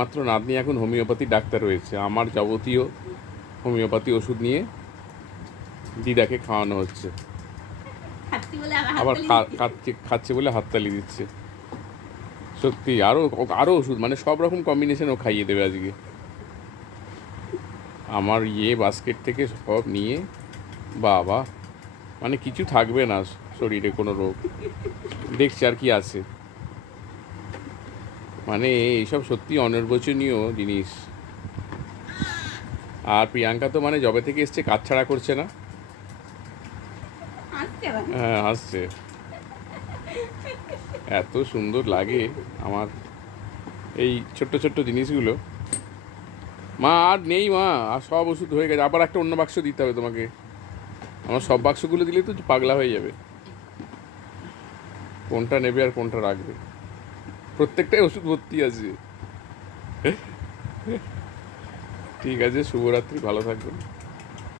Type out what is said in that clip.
একমাত্র নাতনি এখন হোমিওপ্যাথি ডাক্তার হয়েছে। আমার যাবতীয় হোমিওপ্যাথি ওষুধ নিয়ে দিদাকে খাওয়ানো হচ্ছে, আবার খাচ্ছে বলে হাততালি দিচ্ছে। সত্যি আরও আরও ওষুধ, মানে সব রকম কম্বিনেশন ও খাইয়ে দেবে আজকে। আমার বাস্কেট থেকে সব নিয়ে, বাবা, মানে কিছু থাকবে না শরীরে, কোনো রোগ। দেখছি আর কি আছে, মানে এইসব সত্যি অনির্বচনীয় জিনিস। আর প্রিয়াঙ্কা তো মানে যবে থেকে এসছে কাজ ছাড়া করছে না। হ্যাঁ, হাসছে। এত সুন্দর লাগে আমার এই ছোট্ট ছোট্ট জিনিসগুলো। মা আর নেই, মা আর সব ওষুধ হয়ে গেছে, আবার একটা অন্য বাক্স দিতে হবে তোমাকে। আমার সব বাক্সগুলো দিলে তো পাগলা হয়ে যাবে, কোনটা নেবে আর কোনটা রাখবে। প্রত্যেকটাই ওষুধ ভর্তি আছে। ঠিক আছে, শুভরাত্রি, ভালো থাকবেন।